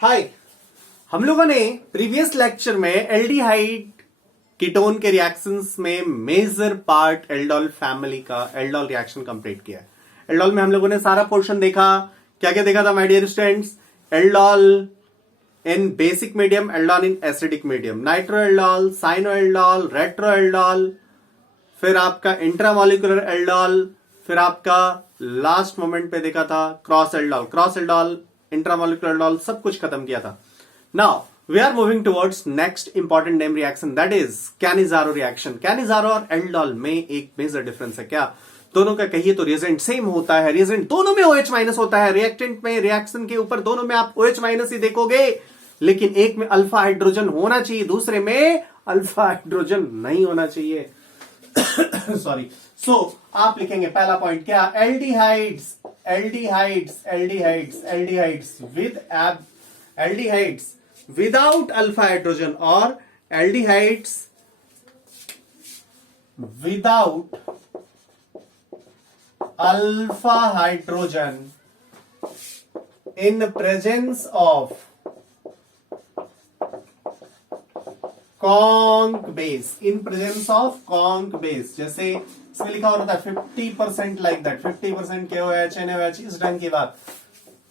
हाय। हम लोगों ने प्रीवियस लेक्चर में एल्डिहाइड कीटोन के रिएक्शंस में मेजर पार्ट एल्डोल फैमिली का एल्डोल रिएक्शन कंप्लीट किया है। एल्डोल में हम लोगों ने सारा पोर्शन देखा। क्या क्या देखा था my dear students? Aldol in basic medium, aldol in acidic medium, nitro aldol, cyano aldol, retro aldol, फिर आपका इंट्रामोलिकुलर एल्डोल, फिर आपका लास्ट मोमेंट पे देखा था क्रॉस एल्डोल, इंट्रामोलिकुलर एल्डोल, सब कुछ खत्म किया था। Now we are moving towards next important name reaction, that is Cannizzaro reaction. Cannizzaro और एल्डोल में एक मेजर डिफरेंस है। क्या दोनों का कहिए तो रिएजेंट सेम होता है, रिएजेंट दोनों में OH माइनस होता है। रिएक्टेंट में रिएक्शन के ऊपर दोनों में आप OH माइनस ही देखोगे, लेकिन एक में अल्फा हाइड्रोजन होना चाहिए, दूसरे में अल्फा हाइड्रोजन नहीं होना चाहिए। सॉरी। सो आप लिखेंगे पहला पॉइंट क्या? एल्डिहाइड्स विदाउट अल्फा हाइड्रोजन और aldehydes without alpha hydrogen in presence of conc base, in presence of conc base. जैसे इसमें लिखा हो रहा था 50% लाइक दैट, 50% KOH NaOH। इस ढंग की बात।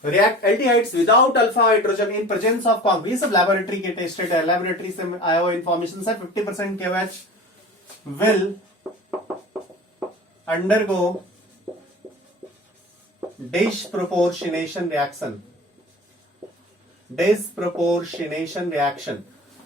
React aldehydes without alpha hydrogen in presence of conc, ये सब लैबोरेटरी के टेस्टेड है, लैबोरेटरी से आया हुआ इंफॉर्मेशन है। 50% KOH will undergo disproportionation reaction.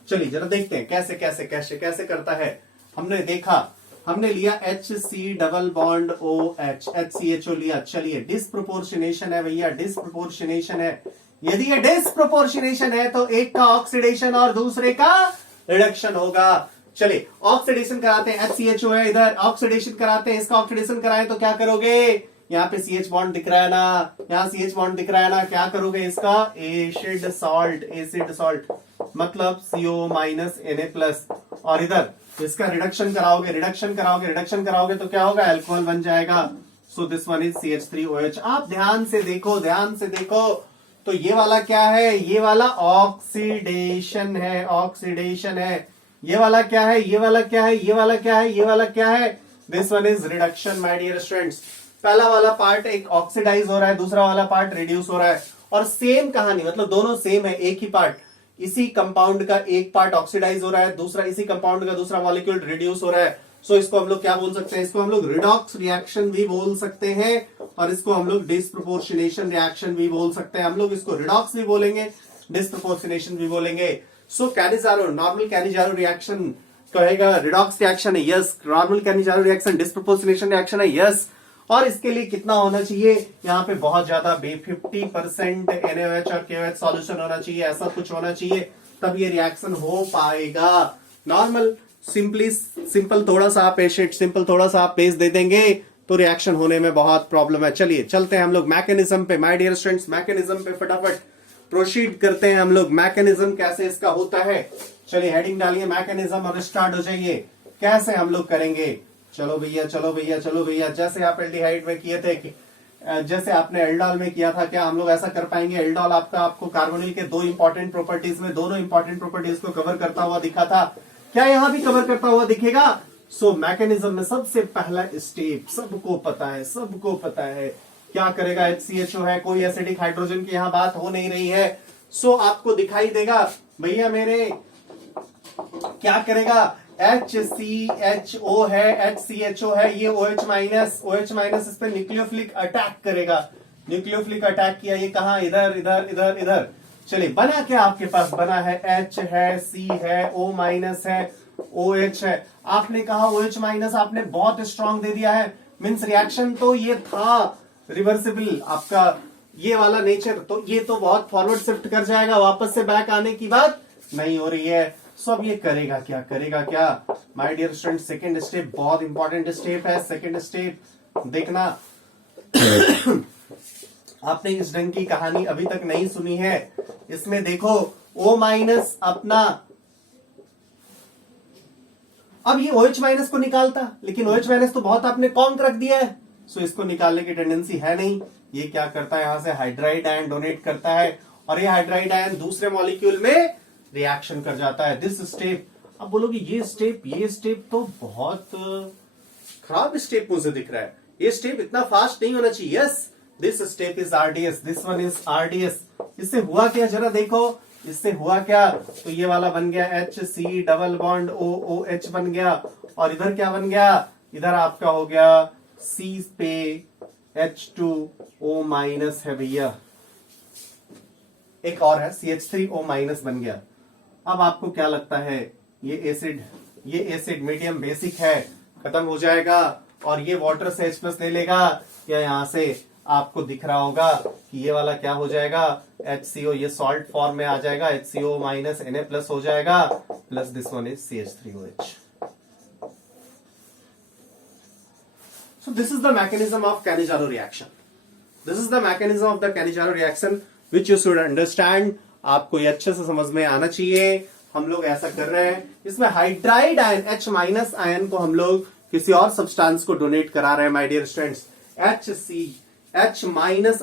चलिए जरा देखते हैं कैसे कैसे कैसे कैसे करता है। हमने देखा, हमने लिया HC double bond OH, HCHO लिया। चलिए डिस्प्रोपोर्शनेशन है भैया, डिस्प्रोपोर्शनेशन है। यदि ये डिस्प्रोपोर्शनेशन है तो एक का ऑक्सीडेशन और दूसरे का रिडक्शन होगा। चलिए ऑक्सीडेशन कराते हैं, HCHO है इधर, ऑक्सीडेशन कराते हैं, इसका ऑक्सीडेशन कराएं तो क्या करोगे? यहाँ पे CH बॉन्ड दिख रहा है ना, यहाँ CH बॉन्ड दिख रहा है ना, क्या करोगे? इसका एसिड सॉल्ट मतलब CO माइनस Na+, और इधर इसका रिडक्शन कराओगे तो क्या होगा? अल्कोहल बन जाएगा। So this one is CH3OH। आप ध्यान से देखो तो ये वाला क्या है? ये वाला ऑक्सीडेशन है। ये वाला क्या है? This one is reduction my dear students. पहला वाला पार्ट एक ऑक्सीडाइज हो रहा है, दूसरा वाला पार्ट रिड्यूस हो रहा है, और सेम कहानी, मतलब दोनों सेम है, एक ही पार्ट। इसी कंपाउंड का एक पार्ट ऑक्सीडाइज हो रहा है, दूसरा इसी कंपाउंड का दूसरा मॉलिक्यूल रिड्यूस हो रहा है। सो इसको हम लोग क्या बोल सकते हैं? इसको हम लोग रिडॉक्स रिएक्शन भी बोल सकते हैं, और इसको हम लोग डिस्प्रोपोर्शनेशन रिएक्शन भी बोल सकते हैं। हम लोग इसको रिडॉक्स भी बोलेंगे, डिस्प्रोपोर्शनेशन भी बोलेंगे। सो कैनिजारो, नॉर्मल कैनिजारो रिएक्शन कहेगा रिडॉक्स रिएक्शन है, yes. Normal Cannizzaro reaction disproportionation reaction है, यस। और इसके लिए कितना होना चाहिए? यहाँ पे बहुत ज्यादा 50% NaOH और KOH सॉल्यूशन होना चाहिए, ऐसा कुछ होना चाहिए, तब ये रिएक्शन हो पाएगा। नॉर्मल सिंपल थोड़ा सा आप एसिड, सिंपल थोड़ा सा आप बेस दे देंगे तो रिएक्शन होने में बहुत प्रॉब्लम है। चलिए चलते हैं हम लोग मैकेनिज्म पे माय डियर स्टूडेंट्स, मैकेनिज्म पे फटाफट प्रोसीड करते हैं हम लोग। मैकेनिज्म कैसे इसका होता है, चलिए हेडिंग डालिए मैकेनिज्म और स्टार्ट हो जाइए। कैसे हम लोग करेंगे? चलो भैया, जैसे आप एल्डिहाइड में किए थे, जैसे आपने एल्डोल में किया था, क्या हम लोग ऐसा कर पाएंगे? एल्डोल आपको कार्बोनिल के दोनों इंपॉर्टेंट प्रॉपर्टीज को कवर करता हुआ दिखा था, क्या यहाँ भी कवर करता हुआ दिखेगा? सो मैकेनिज्म में सबसे पहला स्टेप सबको पता है क्या करेगा? HCHO है, कोई एसिडिक हाइड्रोजन की यहाँ बात हो नहीं रही है। सो आपको दिखाई देगा भैया मेरे, क्या करेगा? HCHO है, HCHO है, ये OH माइनस इस पे न्यूक्लियोफिलिक अटैक करेगा। न्यूक्लियोफिलिक अटैक किया, ये कहा? इधर। चलिए बना क्या आपके पास? बना है H है, C है, O माइनस है, OH है। आपने कहा OH माइनस, आपने बहुत स्ट्रांग दे दिया है, मीन्स रिएक्शन तो ये था रिवर्सिबल आपका, ये वाला नेचर, तो ये तो बहुत फॉरवर्ड शिफ्ट कर जाएगा, वापस से बैक आने की बात नहीं हो रही है। सो अब ये करेगा क्या my dear student? Second step बहुत इंपॉर्टेंट स्टेप है। सेकंड स्टेप देखना। आपने इस ढंग की कहानी अभी तक नहीं सुनी है। इसमें देखो O माइनस अपना, अब ये OH माइनस को निकालता, लेकिन OH माइनस तो बहुत आपने कॉन्क रख दिया है, सो इसको निकालने की टेंडेंसी है नहीं। ये क्या करता है? यहां से हाइड्राइड आयन डोनेट करता है और ये हाइड्राइड आयन दूसरे मॉलिक्यूल में रिएक्शन कर जाता है। दिस स्टेप, अब बोलोगे ये स्टेप तो बहुत खराब स्टेप मुझे दिख रहा है, ये स्टेप इतना फास्ट नहीं होना चाहिए। Yes, this step is RDS, this one is RDS. इससे हुआ क्या जरा देखो, इससे हुआ क्या, तो ये वाला बन गया HC डबल बॉन्ड OOH बन गया, और इधर क्या बन गया, इधर आपका हो गया C पे H2O माइनस है भैया, एक और है CH3O माइनस बन गया। अब आपको क्या लगता है, ये एसिड मीडियम बेसिक है, खत्म हो जाएगा, और ये वाटर से H+ ले लेगा, या यहां से आपको दिख रहा होगा कि ये वाला क्या हो जाएगा, HCO, ये सॉल्ट फॉर्म में आ जाएगा, HCO माइनस Na+ हो जाएगा, plus this one is CH3OH। So this is the mechanism of Cannizzaro reaction. This is the mechanism of the Cannizzaro reaction which you should understand. आपको ये अच्छे से समझ में आना चाहिए। हम लोग ऐसा कर रहे हैं, इसमें हाइड्राइड आयन H- आयन को हम लोग किसी और सब्सटेंस को डोनेट करा रहे हैं my dear students. H-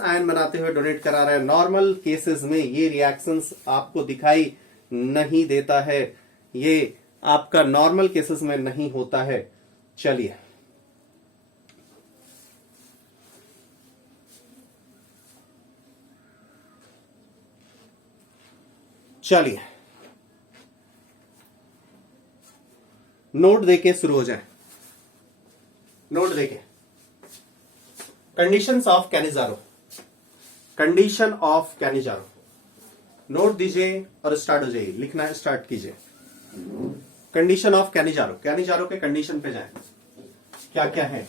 ion बनाते हुए डोनेट करा रहे हैं। नॉर्मल केसेस में ये रिएक्शंस आपको दिखाई नहीं देता है, ये आपका नॉर्मल केसेस में नहीं होता है। चलिए नोट देके शुरू हो जाए, नोट देके। Conditions of Cannizzaro, condition of Cannizzaro, note दीजिए और स्टार्ट हो जाइए, लिखना स्टार्ट कीजिए। कंडीशन ऑफ कैनिज़ारो, कैनिज़ारो के कंडीशन पे जाए, क्या क्या है।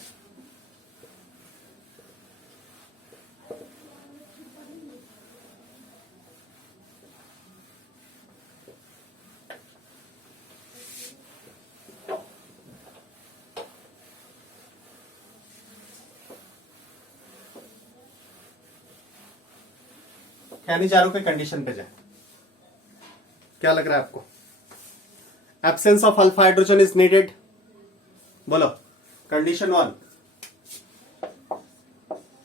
कैनिज़ारो के कंडीशन पे जाए, क्या लग रहा है आपको। Absence of alpha hydrogen is needed, बोलो। Condition 1,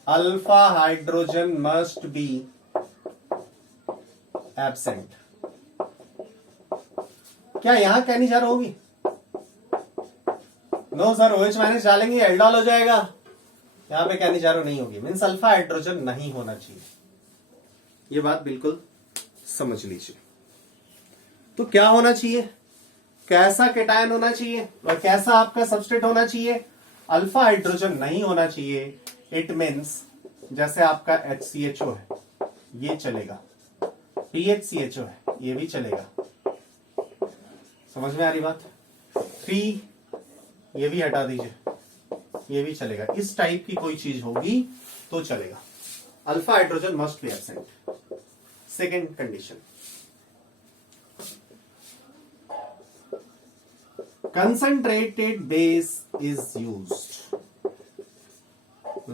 alpha hydrogen must be absent. क्या यहां कैनिज़ारो होगी? नो सर, OH माइनस डालेंगे एल्डॉल हो जाएगा, यहां पे कैनिज़ारो नहीं होगी, मीन्स अल्फा हाइड्रोजन नहीं होना चाहिए। ये बात बिल्कुल समझ लीजिए। तो क्या होना चाहिए, कैसा केटायन होना चाहिए और कैसा आपका सबस्ट्रेट होना चाहिए। अल्फा हाइड्रोजन नहीं होना चाहिए, इट मीन्स जैसे आपका HCHO है ये चलेगा, PHCHO है ये भी चलेगा, समझ में आ रही बात। 3 ये भी हटा दीजिए, ये भी चलेगा, इस टाइप की कोई चीज होगी तो चलेगा। Alpha hydrogen must be absent. Second condition, concentrated base is used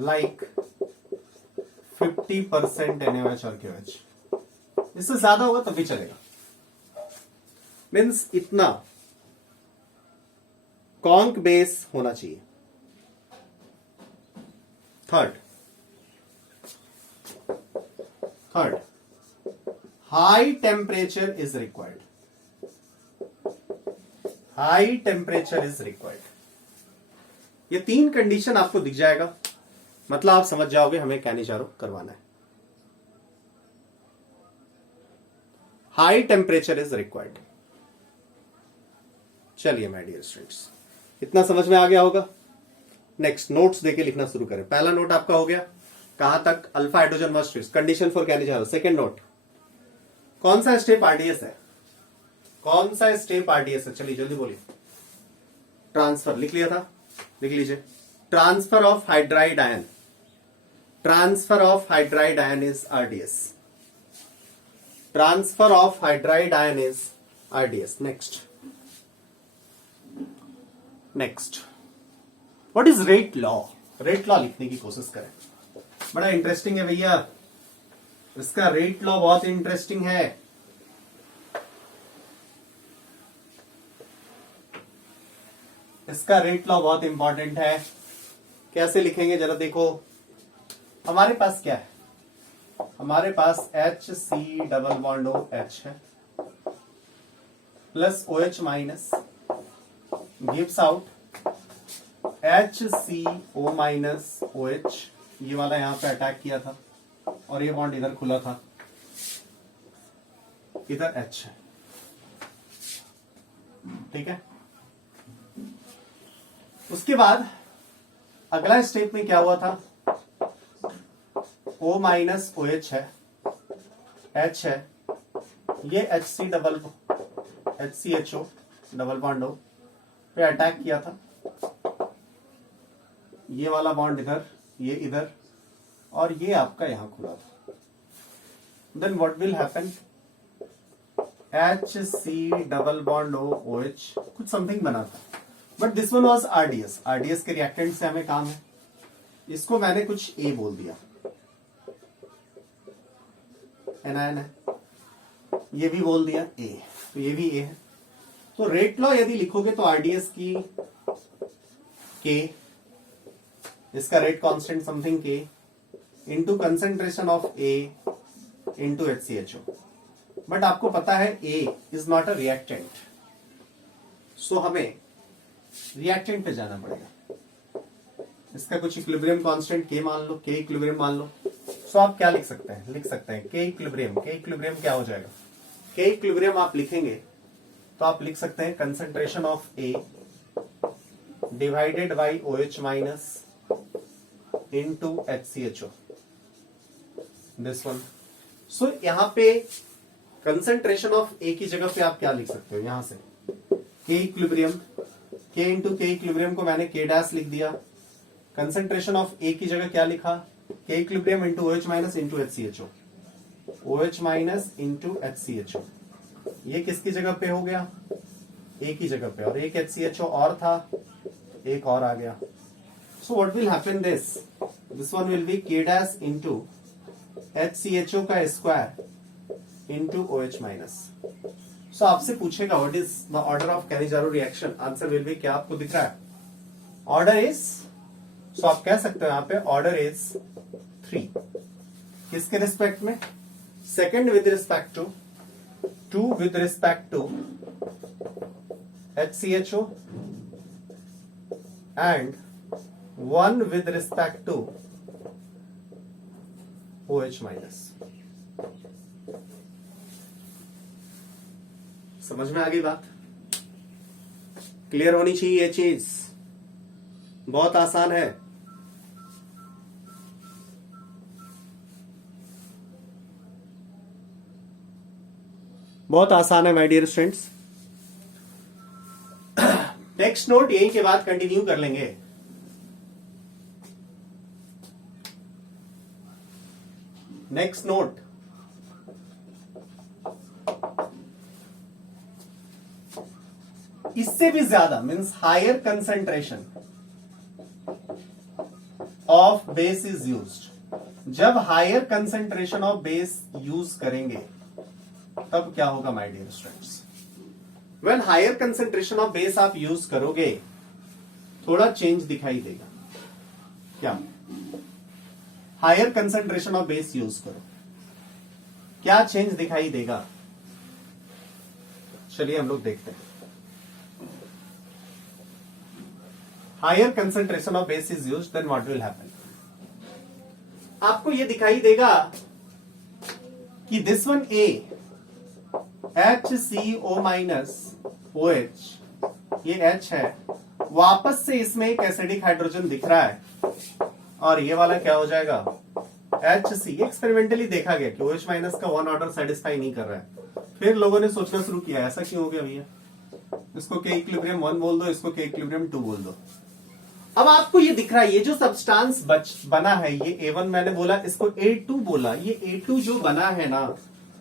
like 50% NaOH और KOH, इससे ज्यादा होगा तब भी चलेगा। मीन्स इतना कॉन्क बेस होना चाहिए। Third high temperature is required, high temperature is required. ये 3 कंडीशन आपको दिख जाएगा, मतलब आप समझ जाओगे हमें कैनिज़ारो करवाना है। High temperature is required. चलिए माय डियर स्टूडेंट्स, इतना समझ में आ गया होगा। नेक्स्ट नोट्स देके लिखना शुरू करें। पहला नोट आपका हो गया, कहां तक, alpha hydrogen must use, condition for Cannizzaro. Second note, कौन सा स्टेप आरडीएस है, कौन सा स्टेप आरडीएस है, चलिए जल्दी बोलिए। ट्रांसफर लिख लिया था, लिख लीजिए। Transfer of hydride ion, transfer of hydride ion is RDS, transfer of hydride ion is RDS. Next what is rate law, rate law लिखने की कोशिश करें, बड़ा इंटरेस्टिंग है भैया, इसका रेट लॉ बहुत इंटरेस्टिंग है। इसका रेट लॉ बहुत इंपॉर्टेंट है। कैसे लिखेंगे जरा देखो, हमारे पास क्या है, हमारे पास HC डबल बॉन्ड OH है plus OH minus gives out HCO minus OH। ये वाला यहां पे अटैक किया था और ये बॉन्ड इधर खुला था, इधर H है, ठीक है। उसके बाद अगला स्टेप में क्या हुआ था, O माइनस OH है, H है, ये HCHO डबल बॉन्ड O पे अटैक किया था, ये वाला बॉन्ड इधर, ये इधर, और ये आपका यहां खुला था। Then what will happen, HC double bond OH कुछ समथिंग बना था, but this one was RDS के रिएक्टेंट से हमें काम है, इसको मैंने कुछ A बोल दिया, एनायन है, ये भी बोल दिया A, तो ये भी A है। तो रेट लॉ यदि लिखोगे तो RDS की K, इसका rate constant something K into concentration of A into HCHO, but आपको पता है A is not a reactant, so हमें रिएक्टेंट पे जाना पड़ेगा। इसका कुछ इक्विलिब्रियम कांस्टेंट K मान लो, K इक्विलिब्रियम मान लो, सो आप क्या लिख सकते हैं, K इक्विलिब्रियम क्या हो जाएगा, K इक्विलिब्रियम आप लिखेंगे तो आप लिख सकते हैं concentration of A divided by OH minus into HCHO, this one. So यहां पे कंसेंट्रेशन ऑफ A की जगह पे आप क्या लिख सकते हो, यहां से K equilibrium, K into K equilibrium को मैंने K डैश लिख दिया, कंसेंट्रेशन ऑफ A की जगह क्या लिखा, K equilibrium into OH minus into HCHO, OH minus into HCHO, ये किसकी जगह पे हो गया, A की जगह पे, और एक HCHO और था, एक और आ गया। So what will happen, this one will be K dash into HCHO का स्क्वायर इंटू OH माइनस। सो आपसे पूछेगा what is the order of Cannizzaro reaction, answer will be, क्या आपको दिख रहा है, ऑर्डर इज, सो आप कह सकते हो यहां पे ऑर्डर इज 3, किसके रिस्पेक्ट में, second with respect to, 2 with respect to HCHO and 1 with respect to OH minus. समझ में आ गई बात, क्लियर होनी चाहिए, ये चीज बहुत आसान है। बहुत आसान है my dear students. Next note यही के बाद कंटिन्यू कर लेंगे। नेक्स्ट नोट, इससे भी ज्यादा means higher concentration of base is used. जब higher concentration of base use करेंगे तब क्या होगा my dear students, when higher concentration of base आप यूज करोगे थोड़ा चेंज दिखाई देगा। क्या, higher concentration of base use करो, क्या चेंज दिखाई देगा, चलिए हम लोग देखते हैं। Higher concentration of base is used, then what will happen, आपको ये दिखाई देगा कि this one A HCO minus OH, ये H है, वापस से इसमें एक एसिडिक हाइड्रोजन दिख रहा है, और ये वाला क्या हो जाएगा HC। एक्सपेरिमेंटली देखा गया कि OH माइनस का 1 ऑर्डर सेटिस्फाई नहीं कर रहा है, फिर लोगों ने सोचना शुरू किया ऐसा क्यों हो गया भैया, इसको K इक्विलिब्रियम 1 बोल दो, इसको K इक्विलिब्रियम 2 बोल दो। अब आपको ये दिख रहा है ये जो सब्सटेंस बना है, ये A1 मैंने बोला, इसको A2 बोला, ये A2 जो बना है ना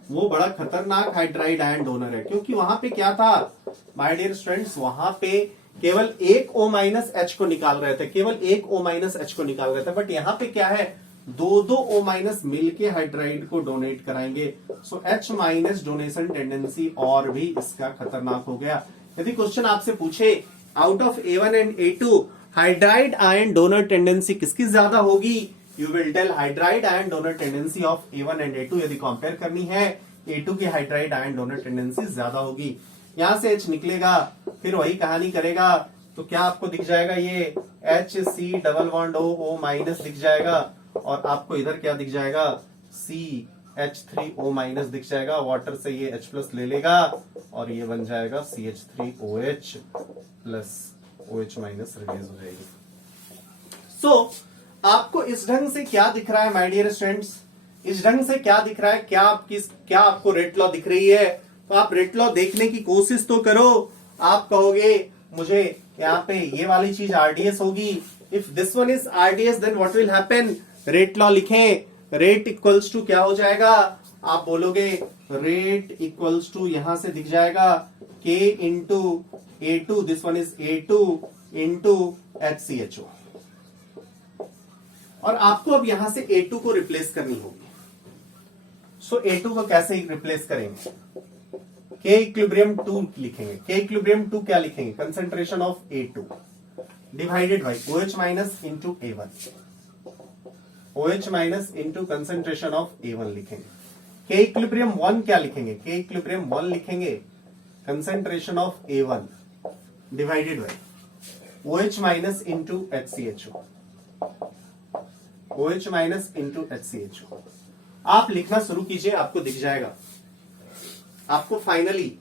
वो बड़ा खतरनाक हाइड्राइड आयन डोनर है, क्योंकि वहां पे क्या था माय डियर स्टूडेंट्स, वहां पे केवल एक O माइनस H को निकाल रहे थे, केवल एक O माइनस H को निकाल रहे थे, बट यहां पे क्या है, दो O माइनस मिलके हाइड्राइड को डोनेट कराएंगे। सो H माइनस डोनेशन टेंडेंसी और भी इसका खतरनाक हो गया। यदि क्वेश्चन आपसे पूछे out of A1 and A2 hydride ion donor tendency किसकी ज्यादा होगी, you will tell hydride ion donor tendency of A1 and A2। यदि कंपेयर करनी है, A2 की हाइड्राइड आयन डोनर टेंडेंसी ज्यादा होगी। यहां से H निकलेगा, फिर वही कहानी करेगा, तो क्या आपको दिख जाएगा, ये HC double bond O minus दिख जाएगा, और आपको इधर क्या दिख जाएगा, CH3O माइनस दिख जाएगा। वाटर से ये H प्लस ले लेगा और ये बन जाएगा CH3OH plus OH minus release हो जाएगी। सो आपको इस ढंग से क्या दिख रहा है माय डियर स्टूडेंट्स, इस ढंग से क्या दिख रहा है, क्या आपको रेट लॉ दिख रही है? तो आप रेट लॉ देखने की कोशिश तो करो। आप कहोगे मुझे यहाँ पे ये वाली चीज RDS होगी, if this one is RDS then what will happen, rate law लिखें, रेट इक्वल्स टू क्या हो जाएगा, आप बोलोगे रेट इक्वल्स टू, यहां से दिख जाएगा K into A2, this one is A2 into HCHO। और आपको अब यहां से A2 को रिप्लेस करनी होगी। सो A2 को कैसे रिप्लेस करेंगे, K इक्विलिब्रियम 2 लिखेंगे। K इक्विलिब्रियम 2 क्या लिखेंगे, concentration of A2 divided by OH minus into A1, OH minus into concentration of A1 लिखेंगे। K इक्विलिब्रियम 1 क्या लिखेंगे, K इक्विलिब्रियम 1 लिखेंगे, concentration of A1 divided by OH minus into HCHO, OH minus into HCHO। आप लिखना शुरू कीजिए, आपको दिख जाएगा। आपको फाइनली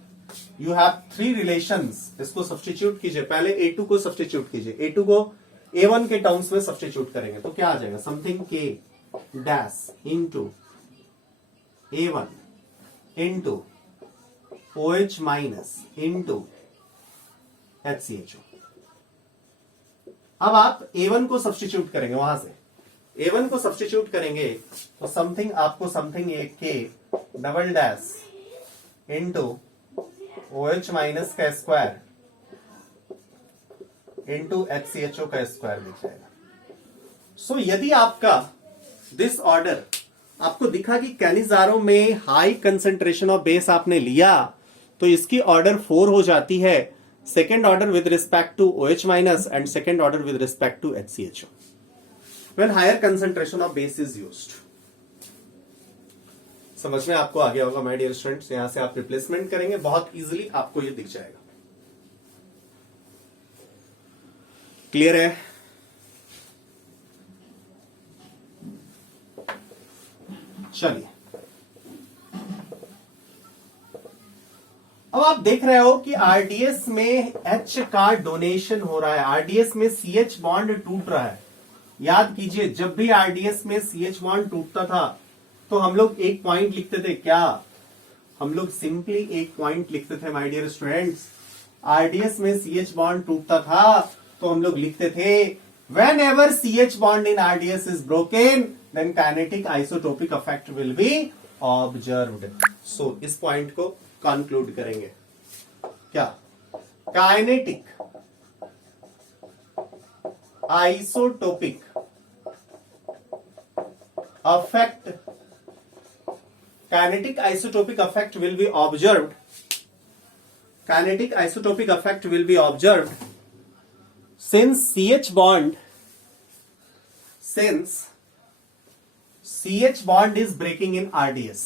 यू हैव 3 रिलेशंस, इसको सब्स्टिट्यूट कीजिए। पहले A2 को सब्स्टिट्यूट कीजिए, A2 को A1 के टर्म्स में सब्स्टिट्यूट करेंगे तो क्या आ जाएगा, something K dash into A1 into OH minus into HCHO। अब आप A1 को सब्स्टिट्यूट करेंगे, वहां से A1 को सब्स्टिट्यूट करेंगे तो समथिंग आपको समथिंग एक K double dash into OH minus का स्क्वायर इंटू HCHO का स्क्वायर मिल जाएगा। सो यदि आपका दिस ऑर्डर आपको दिखा कि कैनिजारो में हाई कंसंट्रेशन ऑफ बेस आपने लिया, तो इसकी ऑर्डर 4 हो जाती है, second order with respect to OH minus and second order with respect to HCHO when higher concentration of base is used. समझ में आपको आ गया होगा माय डियर स्टूडेंट्स। यहां से आप रिप्लेसमेंट करेंगे, बहुत इजीली आपको ये दिख जाएगा। क्लियर है? चलिए, अब आप देख रहे हो कि आरडीएस में H का डोनेशन हो रहा है, आरडीएस में CH बॉन्ड टूट रहा है। याद कीजिए, जब भी आरडीएस में CH बॉन्ड टूटता था तो हम लोग एक पॉइंट लिखते थे, क्या हम लोग सिंपली एक पॉइंट लिखते थे माय डियर स्टूडेंट्स। आरडीएस में CH बॉन्ड टूटता था तो हम लोग लिखते थे whenever CH bond in RDS is broken then kinetic isotopic effect will be observed। so इस पॉइंट को कंक्लूड करेंगे क्या, kinetic isotopic effect, kinetic isotopic effect will be observed, kinetic isotopic effect will be observed since CH bond is breaking in RDS,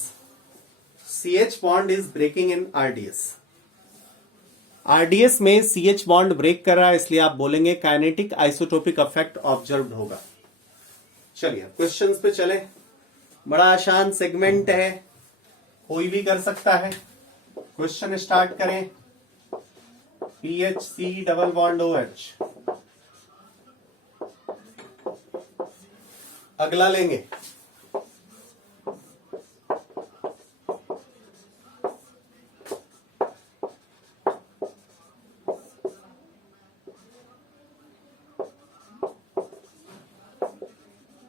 CH bond is breaking in RDS, RDS में CH bond break कर रहा है, इसलिए आप बोलेंगे kinetic isotopic effect observed होगा। चलिए questions पे चले, बड़ा आसान सेगमेंट है, कोई भी कर सकता है। क्वेश्चन स्टार्ट करें। PHC डबल बॉन्ड OH, अगला लेंगे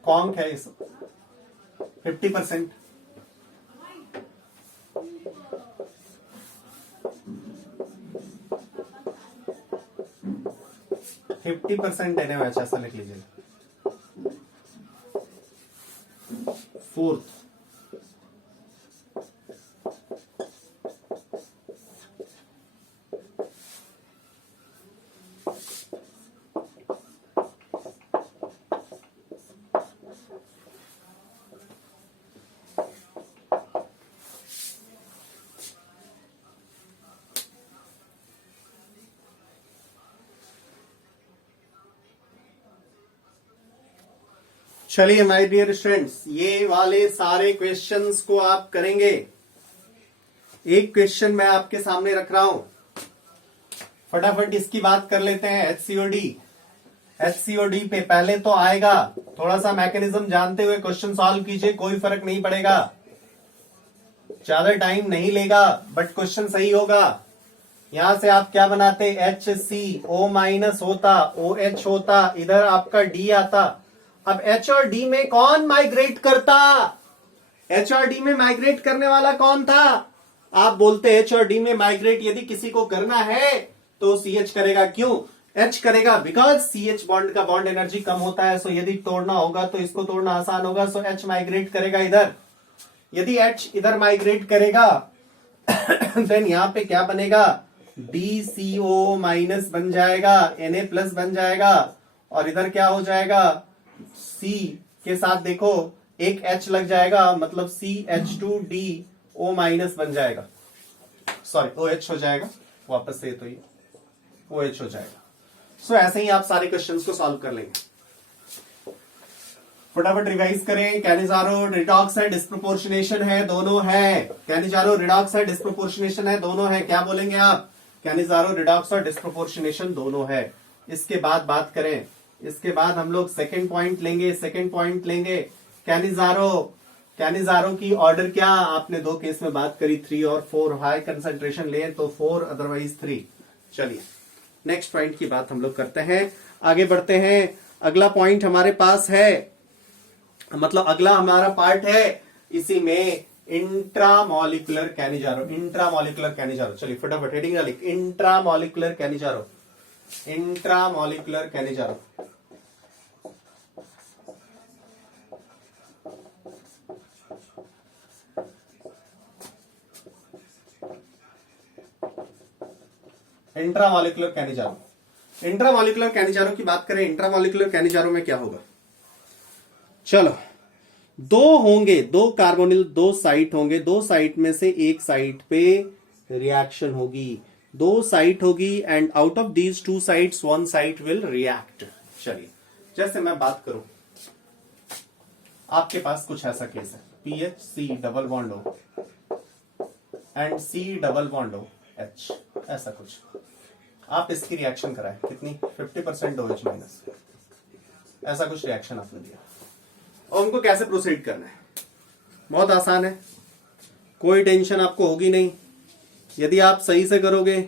कॉन्क है इस 50%, NaOH ऐसा लिख लीजिए। फोर्थ चलिए माय डियर स्टूडेंट्स, ये वाले सारे क्वेश्चंस को आप करेंगे। एक क्वेश्चन मैं आपके सामने रख रहा हूं, फटाफट इसकी बात कर लेते हैं। एचसीओडी पे पहले तो आएगा, थोड़ा सा मैकेनिज्म जानते हुए क्वेश्चन सॉल्व कीजिए, कोई फर्क नहीं पड़ेगा, ज्यादा टाइम नहीं लेगा, बट क्वेश्चन सही होगा। यहां से आप क्या बनाते, एच सी ओ माइनस होता, ओ एच होता, इधर आपका डी आता। अब एच और डी में कौन माइग्रेट करता, एच और डी में माइग्रेट करने वाला कौन था? आप बोलते एच और डी में माइग्रेट यदि किसी को करना है तो सी एच करेगा। क्यों एच करेगा? बिकॉज सी एच बॉन्ड का बॉन्ड एनर्जी कम होता है, सो यदि तोड़ना होगा तो इसको तोड़ना आसान होगा, सो एच माइग्रेट करेगा इधर। यदि एच इधर माइग्रेट करेगा देन यहां पे क्या बनेगा, डी सी ओ माइनस बन जाएगा, Na प्लस बन जाएगा, और इधर क्या हो जाएगा, C के साथ देखो एक H लग जाएगा, मतलब CH2DO माइनस बन जाएगा, सॉरी OH हो जाएगा, वापस से तो ये OH हो जाएगा। सो ऐसे ही आप सारे क्वेश्चंस को सॉल्व कर लेंगे। फटाफट रिवाइज करें। कैनिजारो रिडॉक्स है, डिस्प्रोपोर्शनेशन है, दोनों है। कैनिजारो रिडॉक्स है, डिस्प्रोपोर्शनेशन है, दोनों है। क्या बोलेंगे आप? कैनिजारो रिडॉक्स और डिस्प्रोपोर्शनेशन दोनों है। इसके बाद बात करें, इसके बाद हम लोग सेकेंड पॉइंट लेंगे। कैनिजारो की ऑर्डर क्या, आपने दो केस में बात करी, 3 और 4, हाई कंसंट्रेशन ले तो 4 अदरवाइज 3। चलिए नेक्स्ट पॉइंट की बात हम लोग करते हैं, आगे बढ़ते हैं। अगला पॉइंट हमारे पास है, मतलब अगला हमारा पार्ट है इसी में, इंट्रामॉलिक्यूलर कैनिजारो। चलिए फटाफट हेडिंग लिख, इंट्रामॉलिक्यूलर कैनिजारो। इंट्रामॉलिक्यूलर कैनिजारो की बात करें, इंट्रामॉलिक्यूलर कैनिजारो में क्या होगा? चलो, दो होंगे, दो कार्बोनिल, दो साइट होंगे, दो साइट में से एक साइट पे रिएक्शन होगी, दो साइट होगी, and out of these 2 sites 1 site will react. चलिए जैसे मैं बात करूं, आपके पास कुछ ऐसा केस है, PHC double bond O and C double bond O H, ऐसा कुछ। आप इसकी रिएक्शन कराएं, कितनी? 50% OH माइनस, ऐसा कुछ रिएक्शन आपने दिया, और उनको कैसे प्रोसीड करना है? बहुत आसान है, कोई टेंशन आपको होगी नहीं। यदि आप सही से करोगे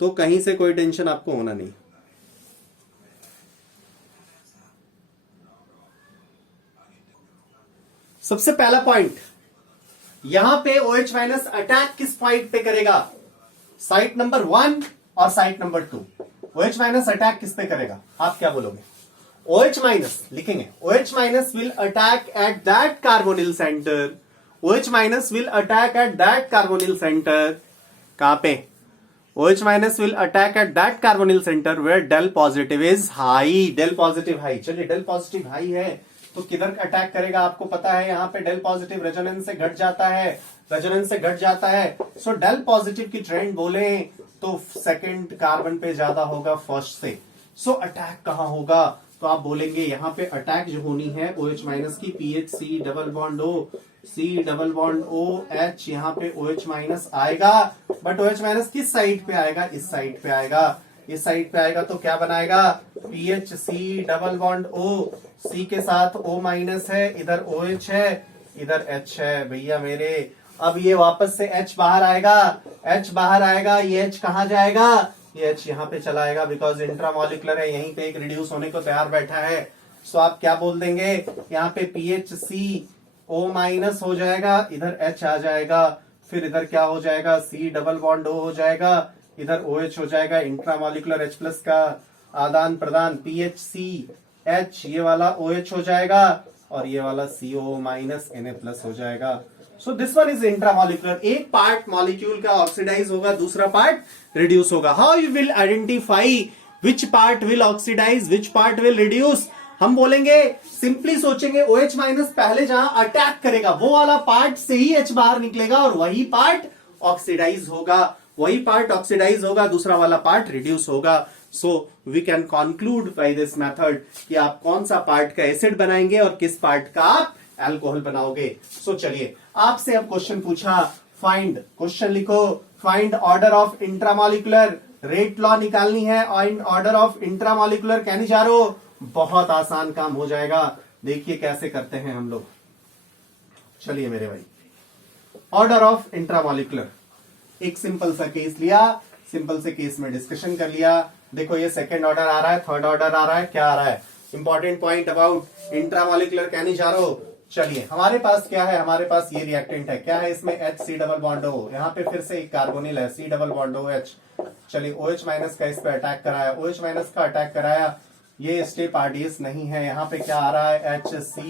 तो कहीं से कोई टेंशन आपको होना नहीं। सबसे पहला पॉइंट, यहां पे OH माइनस अटैक किस पॉइंट पे करेगा? साइट नंबर 1 और site number 2। OH minus attack किस पे करेगा? आप क्या बोलोगे? OH माइनस लिखेंगे, OH minus will attack at that carbonyl centre, OH minus will attack at that carbonyl centre. कहां पे? OH minus will attack at that carbonyl centre where del positive is high. Del positive high, चलिए del positive high है तो किधर attack करेगा? आपको पता है यहां पे डेल पॉजिटिव रेजोनेंस से घट जाता है, सो डेल पॉजिटिव की ट्रेंड बोले तो सेकंड कार्बन पे ज्यादा होगा फर्स्ट से। सो अटैक कहां होगा? तो आप बोलेंगे यहां पे अटैक जो होनी है OH माइनस की, PHC double bond O, C double bond OH, यहां पे OH माइनस आएगा, बट OH माइनस किस साइड पे आएगा? इस साइड पे आएगा। इस साइड पे आएगा तो क्या बनाएगा? PHC double bond O, C के साथ O माइनस है, इधर OH है, इधर H है भैया मेरे। अब ये वापस से H बाहर आएगा, ये H कहां जाएगा? ये H यहां पे चला आएगा, बिकॉज इंट्रामॉलिक्यूलर है, यहीं पे एक रिड्यूस होने को तैयार बैठा है। सो आप क्या बोल देंगे? यहाँ पे PHC O माइनस हो जाएगा, इधर H आ जाएगा, फिर इधर क्या हो जाएगा? C डबल बॉन्ड O हो जाएगा, इधर OH हो जाएगा। इंट्रामॉलिक्यूलर H प्लस का आदान प्रदान, PHC H, ये वाला OH हो जाएगा, और ये वाला CO माइनस Na प्लस हो जाएगा। So this one is intramolecular. एक पार्ट मॉलिक्यूल का ऑक्सीडाइज होगा, दूसरा पार्ट रिड्यूस होगा। How you will identify which part will oxidise, which part will reduce? हम बोलेंगे, सिंपली सोचेंगे, OH माइनस पहले जहां अटैक करेगा वो वाला पार्ट से ही H बाहर निकलेगा, और वही पार्ट ऑक्सीडाइज होगा, दूसरा वाला पार्ट रिड्यूस होगा। So we can conclude by this method कि आप कौन सा पार्ट का एसिड बनाएंगे और किस पार्ट का आप अल्कोहल बनाओगे। सो चलिए आपसे अब क्वेश्चन पूछा, फाइंड, क्वेश्चन लिखो, find order of intramolecular, rate law निकालनी है, और ऑर्डर ऑफ इंट्रामोलिकुलर कैनिजारो। बहुत आसान काम हो जाएगा, देखिए कैसे करते हैं हम लोग। चलिए मेरे भाई, ऑर्डर ऑफ इंट्रामोलिकुलर, एक सिंपल सा केस लिया, सिंपल से केस में डिस्कशन कर लिया। देखो ये सेकंड ऑर्डर आ रहा है, थर्ड ऑर्डर आ रहा है, क्या आ रहा है, important point about intramolecular Cannizzaro. चलिए हमारे पास क्या है, हमारे पास ये रिएक्टेंट है, क्या है इसमें HC डबल बॉन्ड O, यहाँ पे फिर से एक कार्बोनिल है C डबल बॉन्ड OH। चलिए OH माइनस का इस पे अटैक कराया, OH माइनस का अटैक कराया, ये स्टेप RDS नहीं है, यहाँ पे क्या आ रहा है HC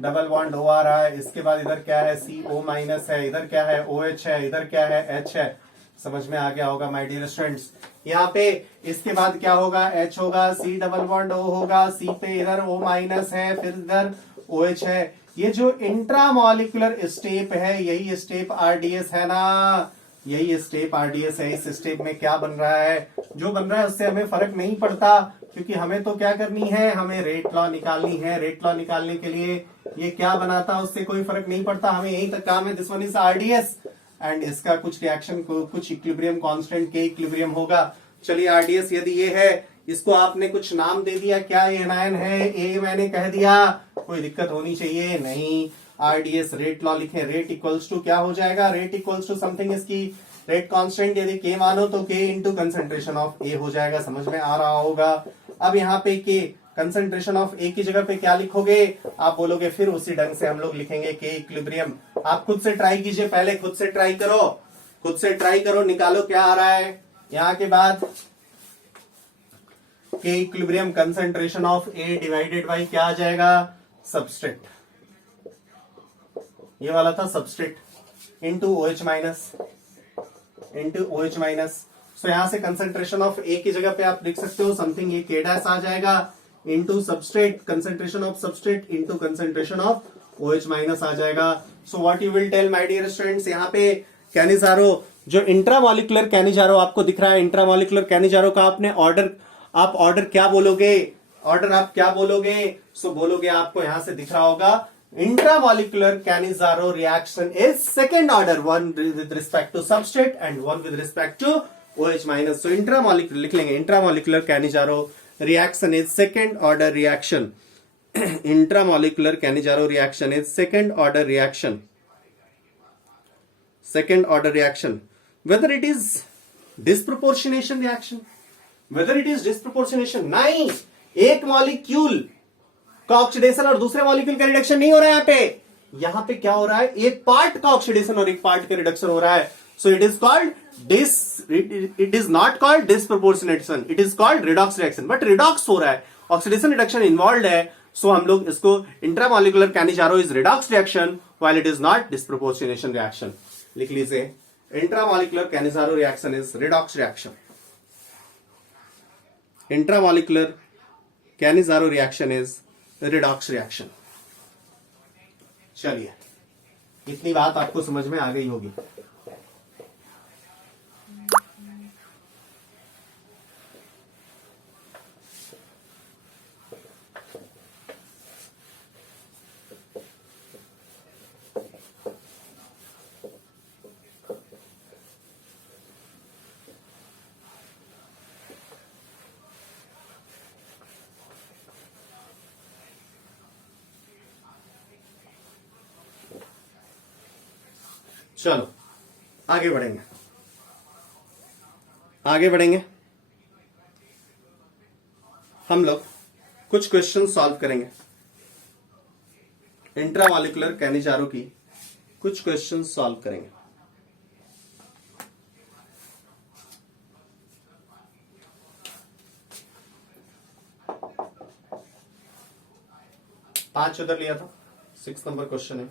डबल बॉन्ड O आ रहा है, इसके बाद इधर क्या है CO माइनस है, इधर क्या है OH है, इधर क्या है H है। समझ में आ गया होगा माय डियर स्टूडेंट्स। यहाँ पे इसके बाद क्या होगा, H होगा, C डबल बॉन्ड O होगा, C पे इधर O माइनस है, फिर इधर OH है। ये जो इंट्रामोलिकुलर स्टेप है, यही स्टेप RDS है ना, यही स्टेप RDS है। इस स्टेप में क्या बन रहा है, जो बन रहा है उससे हमें फर्क नहीं पड़ता, क्योंकि हमें तो क्या करनी है, हमें रेट लॉ निकालनी है। रेट लॉ निकालने के लिए ये क्या बनाता है उससे कोई फर्क नहीं पड़ता, हमें यही तक काम है। This one is RDS and इसका कुछ रिएक्शन को कुछ इक्विलिब्रियम कांस्टेंट के इक्विलिब्रियम होगा। चलिए RDS यदि ये है, इसको आपने कुछ नाम दे दिया, क्या ये एनायन है, ए मैंने कह दिया, कोई दिक्कत होनी चाहिए नहीं। RDS रेट लॉ लिखे, रेट इक्वल्स टू क्या हो जाएगा, रेट इक्वल्स टू समथिंग, इसकी रेट कांस्टेंट यदि K मानो तो K into concentration of A हो जाएगा। समझ में आ रहा होगा। अब यहाँ पे K कंसेंट्रेशन ऑफ A की जगह पे क्या लिखोगे, आप बोलोगे फिर उसी ढंग से हम लोग लिखेंगे K इक्विलिब्रियम। आप खुद से ट्राई कीजिए, पहले खुद से ट्राई करो, खुद से ट्राई करो, निकालो क्या आ रहा है। यहाँ के बाद K equilibrium concentration of A divided by क्या आ जाएगा, सबस्ट्रेट, ये वाला था substrate, into OH minus, into OH minus. So यहां से कंसेंट्रेशन ऑफ A की जगह पे आप लिख सकते हो समथिंग, ये K डैश आ जाएगा, into substrate, concentration of substrate into concentration of OH minus आ जाएगा। So what you will tell my dear students, यहाँ पे कैनिजारो, जो इंट्रामोलिकुलर कैनिजारो आपको दिख रहा है, इंट्रामोलिकुलर कैनिजारो का आपने ऑर्डर, आप ऑर्डर क्या बोलोगे, ऑर्डर आप क्या बोलोगे, सो बोलोगे आपको यहां से दिख रहा होगा, intramolecular Cannizzaro reaction is second order, one with respect to substrate and one with respect to OH minus. So intramolecular लिख लेंगे, intramolecular Cannizzaro reaction is second order reaction, intramolecular Cannizzaro reaction is second order reaction, second order reaction, whether it is disproportionation reaction, whether it is disproportionation, नहीं, एक molecule का oxidation और दूसरे molecule का reduction नहीं हो रहा है। यहाँ पे क्या हो रहा है, एक पार्ट का ऑक्सीडेशन और एक पार्ट का रिडक्शन हो रहा है। So it is called it is not called disproportionation, it is called redox reaction, but redox हो रहा है, ऑक्सीडेशन रिडक्शन इन्वॉल्व है। सो हम लोग इसको intramolecular Cannizzaro is redox reaction while it is not disproportionation reaction. लिख लीजिए, intramolecular Cannizzaro reaction is redox reaction, intramolecular Cannizzaro reaction is redox reaction. चलिए इतनी बात आपको समझ में आ गई होगी। चलो आगे बढ़ेंगे, आगे बढ़ेंगे, हम लोग कुछ क्वेश्चन सॉल्व करेंगे, इंट्रामोलिकुलर कैनिजारो की कुछ क्वेश्चन सॉल्व करेंगे। पांच उधर लिया था, 6 नंबर क्वेश्चन है।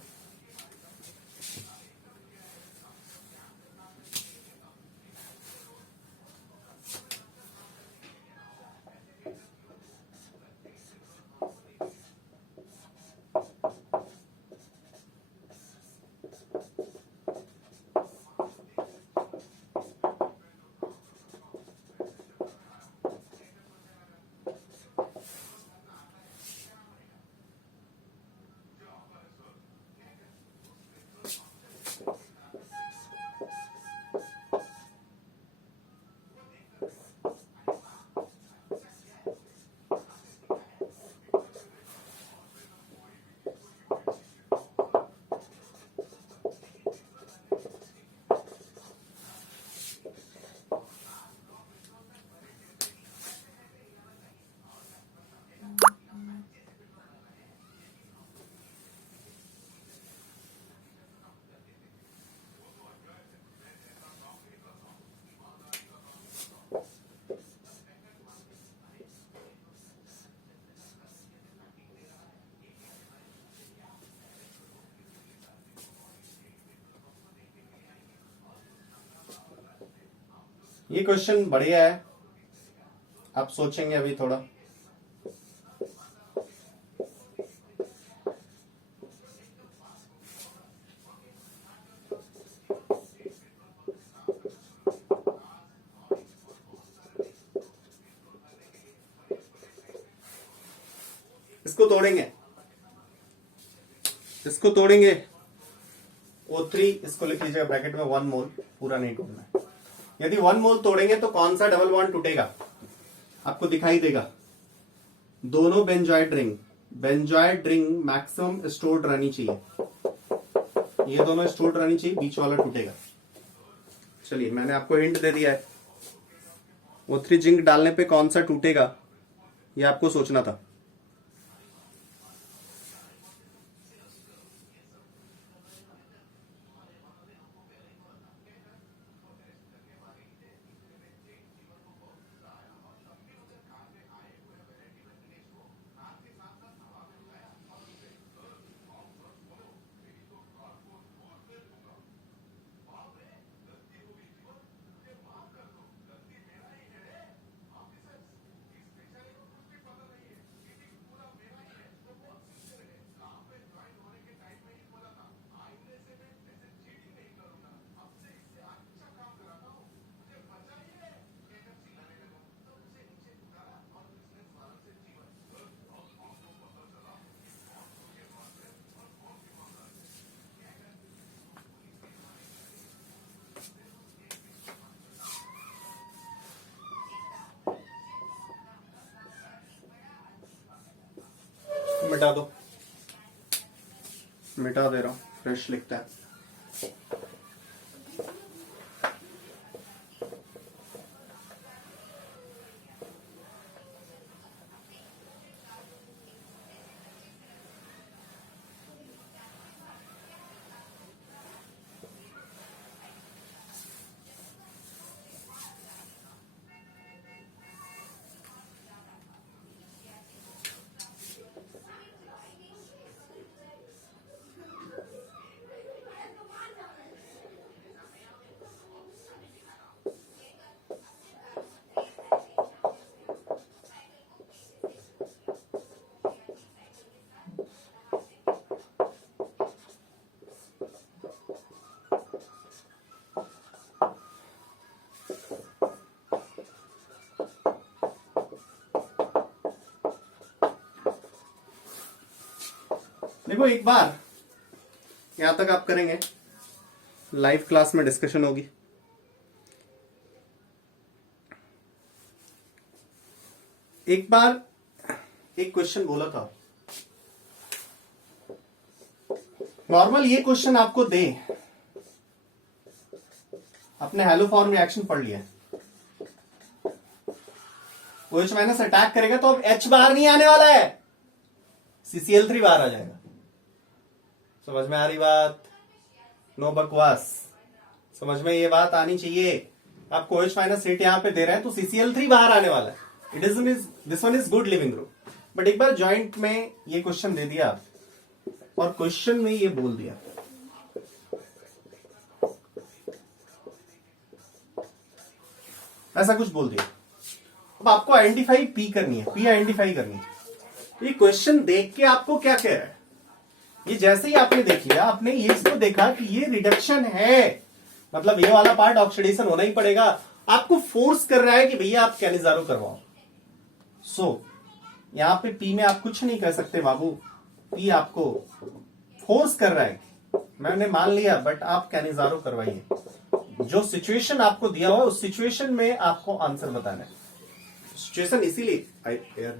ये क्वेश्चन बढ़िया है, आप सोचेंगे अभी थोड़ा। इसको तोड़ेंगे, इसको तोड़ेंगे। O3 इसको लिख लीजिएगा ब्रैकेट में 1 मोल, पूरा नहीं तोड़ना है। यदि 1 मोल तोड़ेंगे तो कौन सा डबल बॉन्ड टूटेगा, आपको दिखाई देगा। दोनों बेंजॉइड रिंग मैक्सिमम स्टोर्ड रहनी चाहिए, ये दोनों स्टोर्ड रहनी चाहिए, बीच वाला टूटेगा। चलिए मैंने आपको हिंट दे दिया है, O3 जिंक डालने पे कौन सा टूटेगा ये आपको सोचना था। मिटा दो, मिटा दे रहा हूं, फ्रेश लिखता है। देखो एक बार यहां तक आप करेंगे, लाइव क्लास में डिस्कशन होगी। एक बार एक क्वेश्चन बोला था, नॉर्मल ये क्वेश्चन आपको दे, अपने हेलो फॉर्म रिएक्शन पढ़ लिया, OH माइनस अटैक करेगा तो अब H बाहर नहीं आने वाला है, CCl3 बाहर आ जाएगा। समझ में आ रही बात? नो बकवास, समझ में ये बात आनी चाहिए। आपको OH माइनस हिट यहां पे दे रहे हैं तो CCl3 बाहर आने वाला है। It is this one is good leaving group. But एक बार जॉइंट में ये क्वेश्चन दे दिया और क्वेश्चन में ये बोल दिया, ऐसा कुछ बोल दिया, अब आपको आइडेंटिफाई पी करनी है, पी आइडेंटिफाई करनी है। ये क्वेश्चन देख के आपको क्या कह रहा है, ये जैसे ही आपने देख लिया, आपने ये इसको देखा कि ये रिडक्शन है, मतलब ये वाला पार्ट ऑक्सीडेशन होना ही पड़ेगा, आपको फोर्स कर रहा है कि भैया आप कैनिजारो करवाओ। सो यहां पे पी में आप कुछ नहीं कर सकते बाबू, पी आपको फोर्स कर रहा है, मैंने मान लिया, बट आप कैनिजारो करवाइए। जो सिचुएशन आपको दिया हुआ उस सिचुएशन में आपको आंसर बताना है। सिचुएशन इसीलिए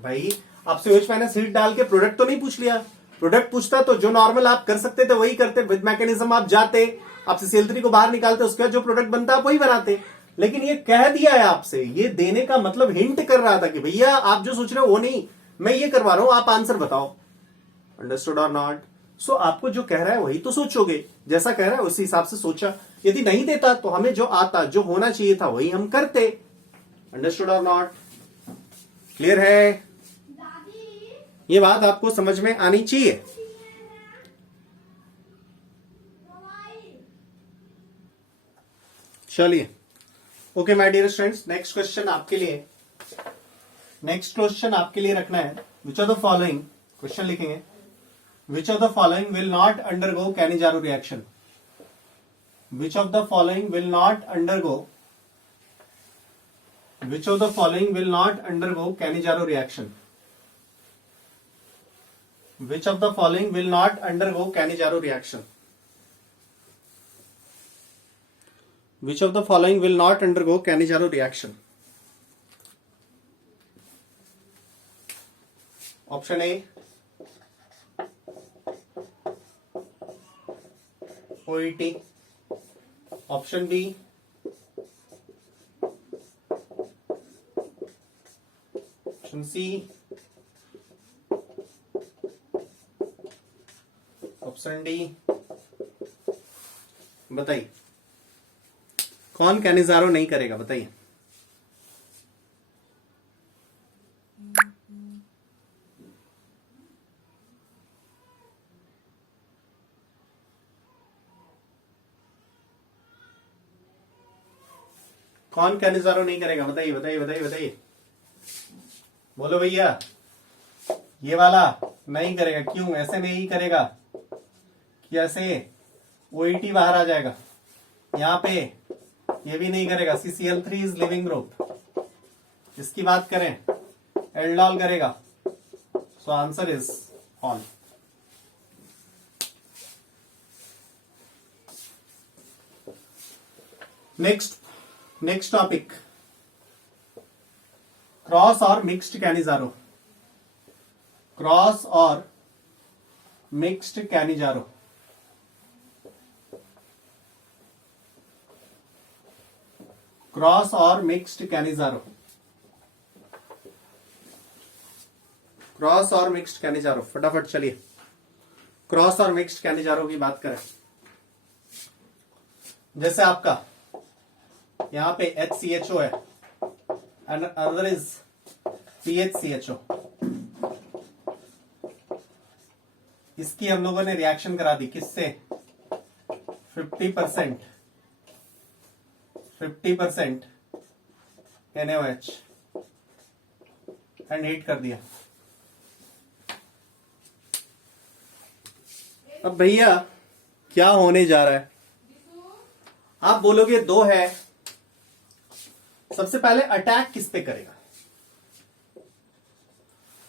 भाई आपसे OH माइनस हीट डाल के प्रोडक्ट तो नहीं पूछ लिया, प्रोडक्ट पूछता तो जो नॉर्मल आप कर सकते थे वही करते, विद मैकेनिज्म आप जाते, आप CCl3 को बाहर निकालते, उसके बाद जो प्रोडक्ट बनता आप वही बनाते। लेकिन ये कह दिया है आपसे, ये देने का मतलब हिंट कर रहा था कि भैया आप जो सोच रहे हो वो नहीं, मैं ये करवा रहा हूं, आप आंसर बताओ। अंडरस्टूड और नॉट? सो आपको जो कह रहा है वही तो सोचोगे, जैसा कह रहा है उसी हिसाब से सोचा। यदि नहीं देता तो हमें जो आता, जो होना चाहिए था वही हम करते। अंडरस्टूड और नॉट? क्लियर है? ये बात आपको समझ में आनी चाहिए। चलिए okay my dear students, next question आपके लिए रखना है, which of the following, question लिखेंगे, which of the following will not undergo Cannizzaro reaction, which of the following will not undergo Cannizzaro reaction, which of the following will not undergo Cannizzaro reaction, which of the following will not undergo Cannizzaro reaction? Option A OET, option B option C, option D. बताइए कौन Cannizzaro नहीं करेगा, बताइए। कौन Cannizzaro नहीं करेगा, बताइए बताइए बताइए बताइए, बोलो भैया। ये वाला नहीं करेगा, क्यों ऐसे नहीं करेगा कि ऐसे OET बाहर आ जाएगा, यहां पे ये भी नहीं करेगा, CCl3 इज लिविंग ग्रुप। इसकी बात करें, एल्डोल करेगा, so answer is all. Next topic, cross और मिक्स्ड कैनिजारो, क्रॉस और मिक्स्ड कैनिजारो। क्रॉस और मिक्स्ड कैनिजारो, क्रॉस और मिक्स्ड कैनिजारो, फटाफट चलिए क्रॉस और मिक्स्ड कैनिजारो की बात करें। जैसे आपका यहां पे HCHO है एंड अदर इज PHCHO, इसकी हम लोगों ने रिएक्शन करा दी, किससे? 50% NaOH एंड हीट कर दिया। अब भैया क्या होने जा रहा है? आप बोलोगे दो है, सबसे पहले अटैक किस पे करेगा?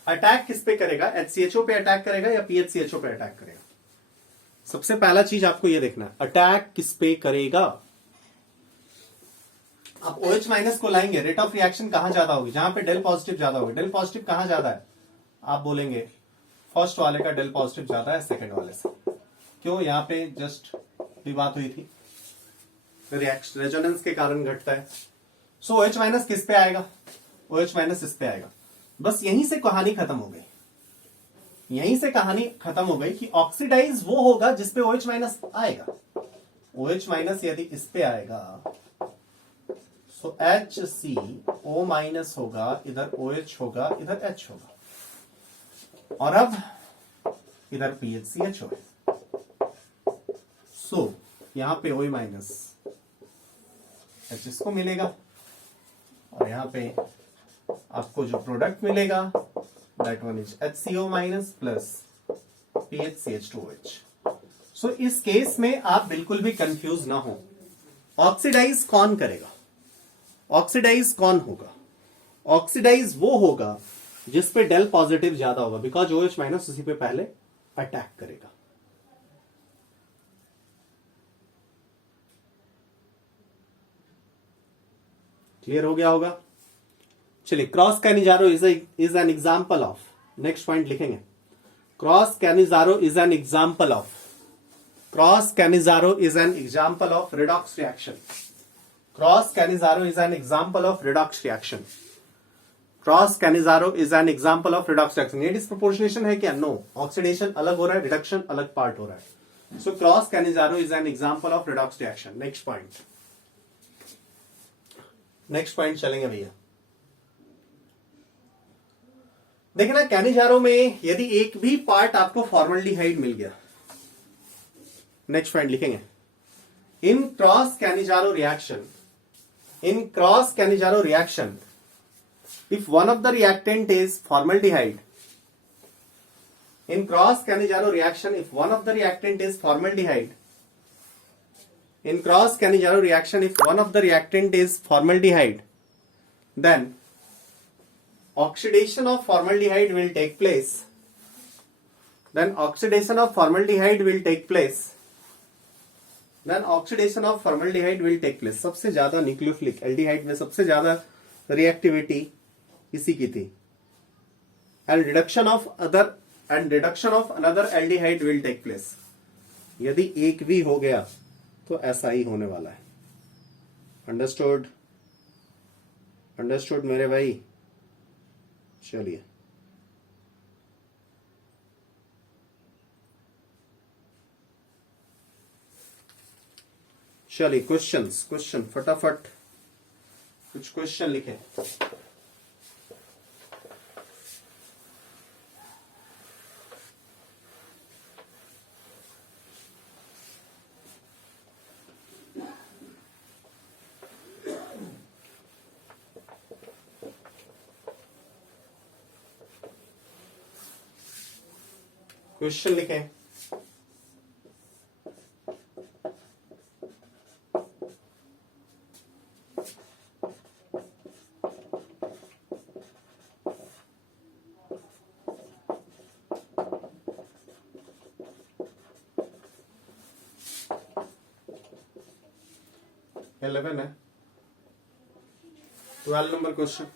अटैक किस पे करेगा? HCHO पे अटैक करेगा या PHCHO पे अटैक करेगा? सबसे पहला चीज आपको यह देखना है, अटैक किस पे करेगा। आप OH माइनस को लाएंगे, रेट ऑफ रिएक्शन कहां ज्यादा होगी? जहां पे डेल पॉजिटिव ज्यादा होगी। डेल पॉजिटिव कहां ज्यादा है? आप बोलेंगे फर्स्ट वाले का डेल पॉजिटिव ज्यादा है सेकंड वाले से। क्यों? यहां पे जस्ट भी बात हुई थी, रिएक्शन रेजोनेंस के कारण घटता है। सो OH माइनस किस पे आएगा? OH माइनस इस पे आएगा। बस यहीं से कहानी खत्म हो गई, यहीं से कहानी खत्म हो गई कि ऑक्सीडाइज वो होगा जिसपे OH माइनस आएगा। OH माइनस यदि इस पे आएगा सो HCO माइनस होगा, इधर OH होगा, इधर H होगा, और अब इधर PHCHO है। सो यहां पे OH माइनस H इसको मिलेगा, और यहां पे आपको जो प्रोडक्ट मिलेगा that one is HCO minus plus PHCH2OH। सो इस केस में आप बिल्कुल भी कंफ्यूज ना हो। ऑक्सीडाइज कौन करेगा? ऑक्सीडाइज कौन होगा? ऑक्सीडाइज वो होगा जिस पे डेल पॉजिटिव ज्यादा होगा, बिकॉज OH माइनस उसी पे पहले अटैक करेगा। क्लियर हो गया होगा? चलिए, cross Cannizzaro is an example of, next point लिखेंगे, cross Cannizzaro is an example of, cross Cannizzaro is an example of redox reaction, cross Cannizzaro is an example of redox reaction, cross Cannizzaro is an example of redox reaction. ये disproportionation है क्या? No, oxidation अलग हो रहा है, reduction अलग part हो रहा है। So cross Cannizzaro is an example of redox reaction. Next point चलेंगे भैया। देखना, कैनिजारो में यदि एक भी पार्ट आपको फॉर्मल्डिहाइड मिल गया, नेक्स्ट पॉइंट लिखेंगे, in cross Cannizzaro reaction In cross Cannizzaro reaction, if one of the reactant is formaldehyde, in cross Cannizzaro reaction, if one of the reactant is formaldehyde, in cross Cannizzaro reaction, if one of the reactant is formaldehyde, then oxidation of formaldehyde will take place. Then oxidation of formaldehyde will take place. Then oxidation of formaldehyde will take place. सबसे ज्यादा nucleophilic aldehyde में सबसे ज्यादा reactivity इसी की थी. And reduction of another aldehyde will take place. यदि एक भी हो गया तो ऐसा ही होने वाला है. अंडरस्टूड? अंडरस्टूड मेरे भाई? चलिए, चलिए क्वेश्चन फटाफट कुछ क्वेश्चन लिखे. क्वेश्चन लिखें. इलेवन है. 12 नंबर क्वेश्चन.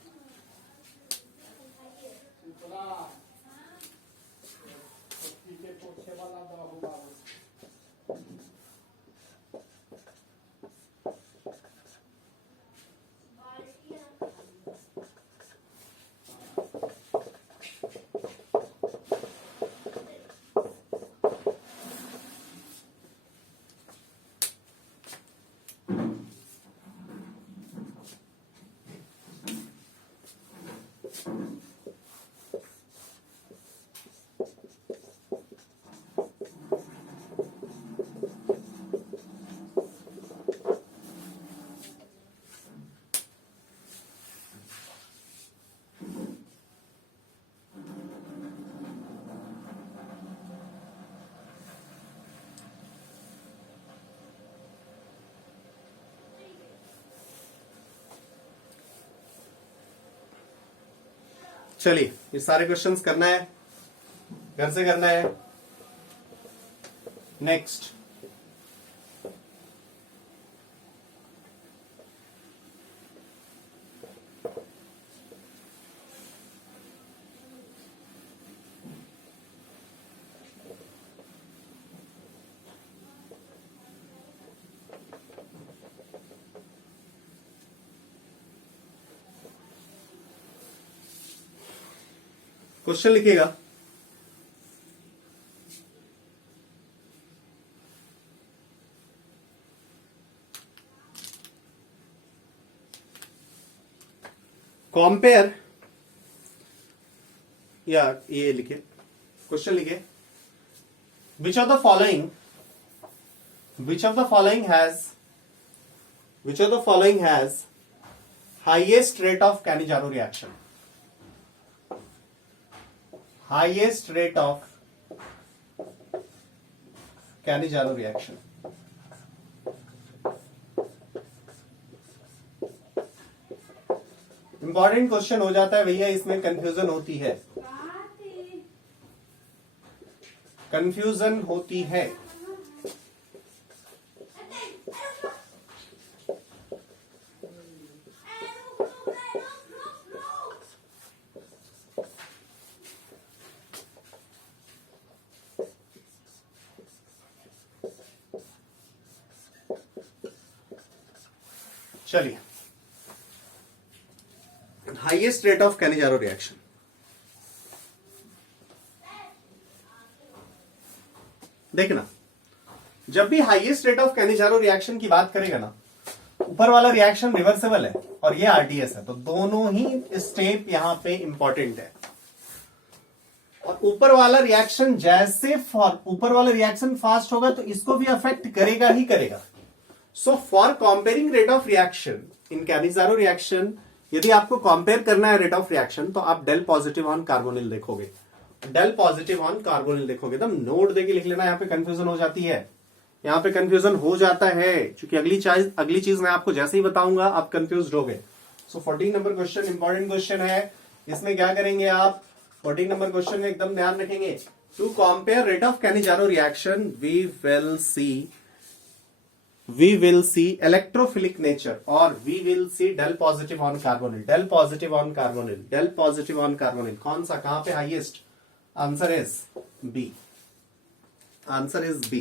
चलिए, ये सारे क्वेश्चंस करना है, घर से करना है. नेक्स्ट, क्वेश्चन लिखिएगा. कंपेयर, या ये लिखे, क्वेश्चन लिखे. विच of the following has highest rate of Cannizzaro reaction. Highest rate of Cannizzaro reaction. Important question हो जाता है भैया, इसमें कंफ्यूजन होती है. चलिए, highest rate of Cannizzaro reaction. देखना, जब भी highest rate of Cannizzaro reaction की बात करेगा ना, ऊपर वाला रिएक्शन रिवर्सेबल है और ये आरडीएस है, तो दोनों ही स्टेप यहां पे इंपॉर्टेंट है. और ऊपर वाला रिएक्शन फास्ट होगा तो इसको भी अफेक्ट करेगा ही करेगा. So for comparing rate of reaction in Cannizzaro reaction, यदि आपको कंपेयर करना है रेट ऑफ रिएक्शन तो आप डेल पॉजिटिव ऑन कार्बोनिल देखोगे, डेल पॉजिटिव ऑन कार्बोनिल देखोगे। एकदम नोट देके लिख लेना, यहाँ पे कंफ्यूजन हो जाती है, यहाँ पे कंफ्यूजन हो जाता है, क्योंकि अगली चीज मैं आपको जैसे ही बताऊंगा आप कंफ्यूज हो गए। सो 14 नंबर क्वेश्चन इंपॉर्टेंट क्वेश्चन है, इसमें क्या करेंगे आप 14 नंबर क्वेश्चन में एकदम ध्यान रखेंगे, to compare rate of Cannizzaro reaction we will see electrophilic nature or we will see del positive on carbonyl, del positive on carbonyl, del positive on carbonyl, कौन सा कहां पे highest? Answer is B, answer is B.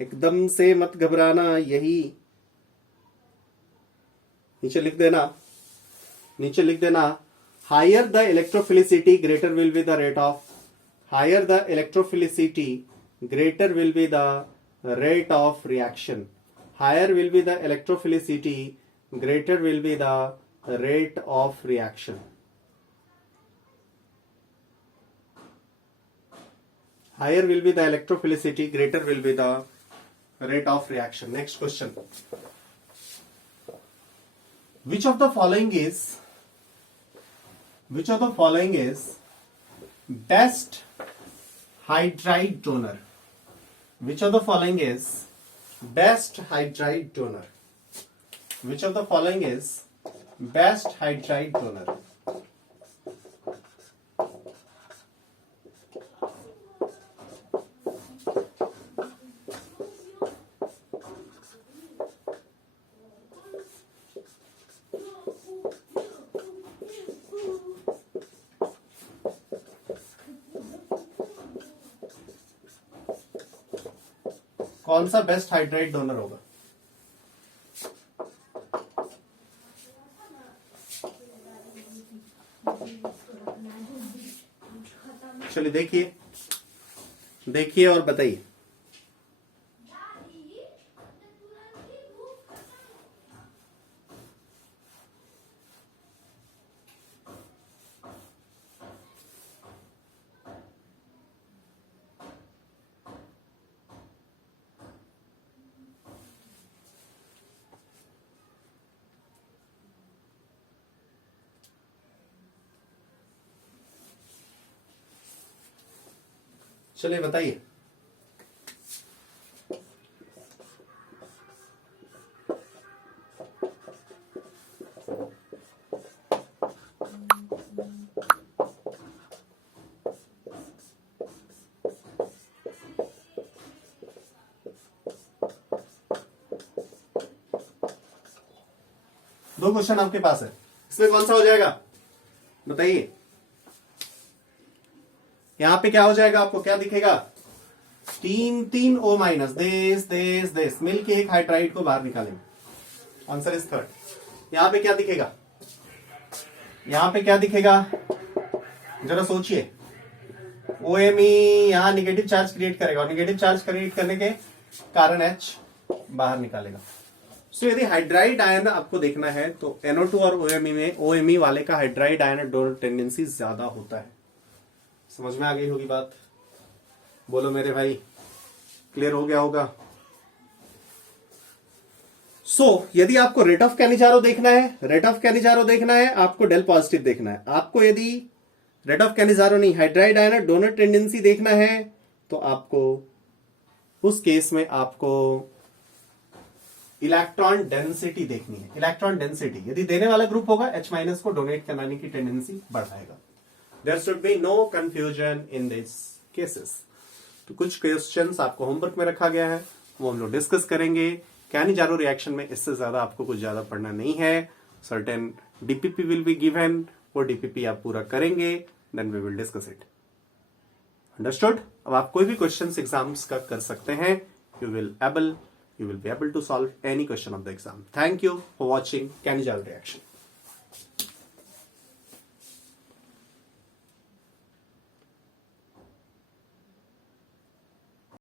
एकदम से मत घबराना, यही नीचे लिख देना, नीचे लिख देना, higher the electrophilicity greater will be the rate of, higher the electrophilicity greater will be the rate of reaction, higher will be the electrophilicity, greater will be the rate of reaction, higher will be the electrophilicity, greater will be the rate of reaction. Next question, which of the following is best hydride donor? Which of the following is best hydride donor? Which of the following is best hydride donor? कौन सा best hydride donor होगा? चलिए देखिए और बताइए। चलिए बताइए। दो क्वेश्चन आपके पास है, इसमें कौन सा हो जाएगा बताइए। यहां पे क्या हो जाएगा, आपको क्या दिखेगा? तीन O माइनस, देश मिल के एक हाइड्राइड को बाहर निकालेंगे। Answer is third. यहां पे क्या दिखेगा? यहां पे क्या दिखेगा जरा सोचिए। OMe यहां निगेटिव चार्ज क्रिएट करेगा और निगेटिव चार्ज क्रिएट करने के कारण H बाहर निकालेगा। सो यदि हाइड्राइड आयन आपको देखना है तो NO2 और OMe वाले का हाइड्राइड आयन डोनर टेंडेंसी ज्यादा होता है। समझ में आ गई होगी बात? बोलो मेरे भाई, क्लियर हो गया होगा? यदि आपको रेट ऑफ कैनिजारो देखना है, आपको डेल पॉजिटिव देखना है। आपको यदि रेट ऑफ कैनिजारो नहीं, हाइड्राइड आयन डोनर टेंडेंसी देखना है तो आपको उस केस में आपको इलेक्ट्रॉन डेंसिटी देखनी है। इलेक्ट्रॉन डेंसिटी यदि देने वाला ग्रुप होगा H- को डोनेट कराने की टेंडेंसी बढ़ाएगा। There should be no confusion in these cases. तो कुछ क्वेश्चंस आपको होमवर्क में रखा गया है, वो हम लोग डिस्कस करेंगे। कैनिजारो रिएक्शन में इससे ज्यादा आपको कुछ ज्यादा पढ़ना नहीं है। Certain DPP will be given, वो DPP आप पूरा करेंगे, then we will discuss it. Understood? अब आप कोई भी क्वेश्चंस एग्जाम्स का कर सकते हैं। You will be able to solve any question of the exam. Thank you for watching Cannizzaro reaction.